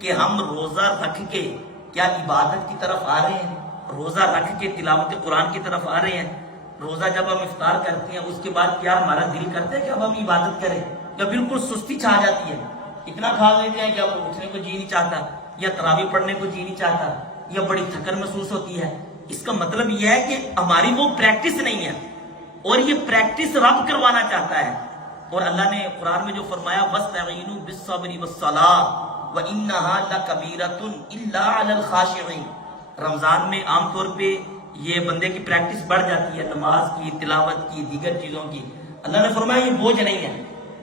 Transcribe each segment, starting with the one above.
کہ ہم روزہ رکھ کے کیا عبادت کی طرف آ رہے ہیں؟ روزہ رکھ کے تلاوت قرآن کی طرف آ رہے ہیں؟ روزہ جب ہم افطار کرتے ہیں اس کے بعد کیا ہمارا دل کرتا ہے کہ اب ہم عبادت کریں، یا بالکل سستی چھا جاتی ہے، اتنا کھا لیتے ہیں کہ اب اٹھنے کو جی نہیں چاہتا، یا تراویح پڑھنے کو جی نہیں چاہتا، یا بڑی تھکن محسوس ہوتی ہے؟ اس کا مطلب یہ ہے کہ ہماری وہ پریکٹس نہیں ہے، اور یہ پریکٹس رب کروانا چاہتا ہے۔ اور اللہ نے قرآن میں جو فرمایا وَاسْتَعِينُوا بِالصَّبْرِ وَالصَّلَاةِ وَإِنَّهَا لَكَبِيرَةٌ إِلَّا عَلَى الْخَاشِعِينَ۔ رمضان میں عام طور پہ یہ بندے کی پریکٹس بڑھ جاتی ہے، نماز کی، تلاوت کی، دیگر چیزوں کی۔ اللہ نے فرمایا یہ بوجھ نہیں ہے،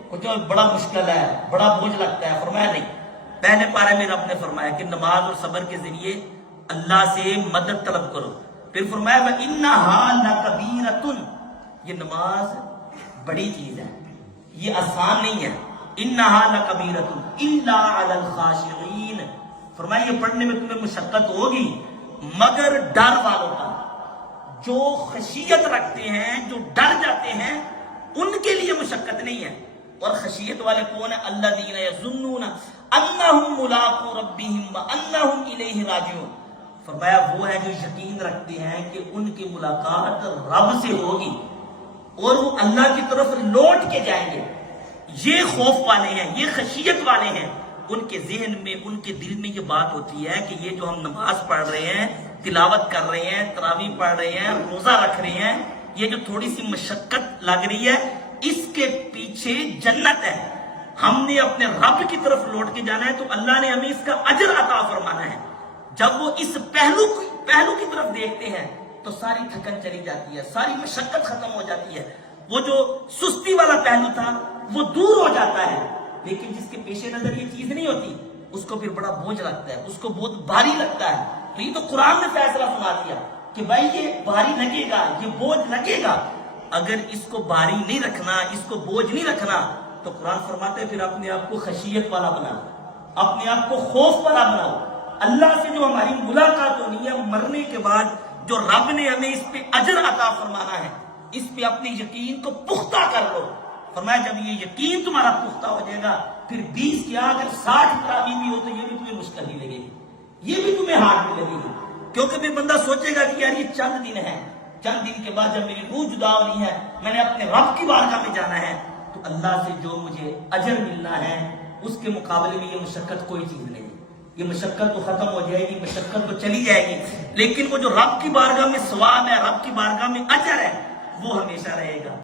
کیونکہ بڑا مشکل ہے، بڑا بوجھ لگتا ہے۔ فرمایا نہیں، پہلے پارے میں رب نے فرمایا کہ نماز اور صبر کے ذریعے اللہ سے مدد طلب کرو۔ پھر فرمایا وَإِنَّهَا لَكَبِيرَةٌ، یہ نماز بڑی چیز ہے، یہ آسان نہیں ہے۔ اِنَّهَا لَكَبِيرَةٌ إِلَّا عَلَى الْخَاشِعِينَ، فرمایا یہ پڑھنے میں تمہیں مشقت ہوگی مگر ڈر والوں کا، جو خشیت رکھتے ہیں، جو ڈر جاتے ہیں، ان کے لیے مشقت نہیں ہے۔ اور خشیت والے کون ہیں؟ الذین یظنون انہم ملاقو ربہم وانہم الیہ راجعون، فرمایا وہ ہے جو یقین رکھتے ہیں کہ ان کی ملاقات رب سے ہوگی اور وہ اللہ کی طرف لوٹ کے جائیں گے۔ یہ خوف والے ہیں، یہ خشیت والے ہیں، ان کے ذہن میں، ان کے دل میں یہ بات ہوتی ہے کہ یہ جو ہم نماز پڑھ رہے ہیں، تلاوت کر رہے ہیں، تراویح پڑھ رہے ہیں، روزہ رکھ رہے ہیں، یہ جو تھوڑی سی مشقت لگ رہی ہے اس کے پیچھے جنت ہے، ہم نے اپنے رب کی طرف لوٹ کے جانا ہے، تو اللہ نے ہمیں اس کا اجر عطا فرمانا ہے۔ جب وہ اس پہلو کی طرف دیکھتے ہیں تو ساری تھکن چلی جاتی ہے، ساری مشقت ختم ہو جاتی ہے، وہ جو سستی والا پہلو تھا وہ دور ہو جاتا ہے۔ لیکن جس کے پیش نظر یہ چیز نہیں ہوتی اس کو پھر بڑا بوجھ لگتا ہے، اس کو بہت بھاری لگتا ہے۔ تو یہ تو قرآن نے فیصلہ سنا دیا کہ بھائی یہ بھاری لگے گا، یہ بوجھ لگے گا۔ اگر اس کو بھاری نہیں رکھنا، اس کو بوجھ نہیں رکھنا، تو قرآن فرماتے ہیں پھر اپنے آپ کو خشیت والا بناؤ، اپنے آپ کو خوف والا بناؤ۔ اللہ سے جو ہماری ملاقات ہونی ہے مرنے کے بعد، جو رب نے ہمیں اس پہ اجر عطا فرمانا ہے، اس پہ اپنے یقین کو پختہ کر لو۔ فرمایا جب یہ یقین تمہارا پختہ ہو جائے گا، پھر 20 کیا اگر 60 تراویح بھی ہو تو یہ بھی تمہیں مشکل ہی لگے گی، یہ بھی تمہیں ہارڈ نہیں لگے گی، کیونکہ پھر بندہ سوچے گا کہ یار یہ چند دن ہے، چند دن کے بعد جب میری روح جدا ہونی ہے، میں نے اپنے رب کی بارگاہ میں جانا ہے، تو اللہ سے جو مجھے اجر ملنا ہے اس کے مقابلے میں یہ مشقت کوئی چیز نہیں ہے۔ یہ مشقت تو ختم ہو جائے گی، مشقت تو چلی جائے گی، لیکن وہ جو رب کی بارگاہ میں ثواب ہے، رب کی بارگاہ میں اجر ہے، وہ ہمیشہ رہے گا۔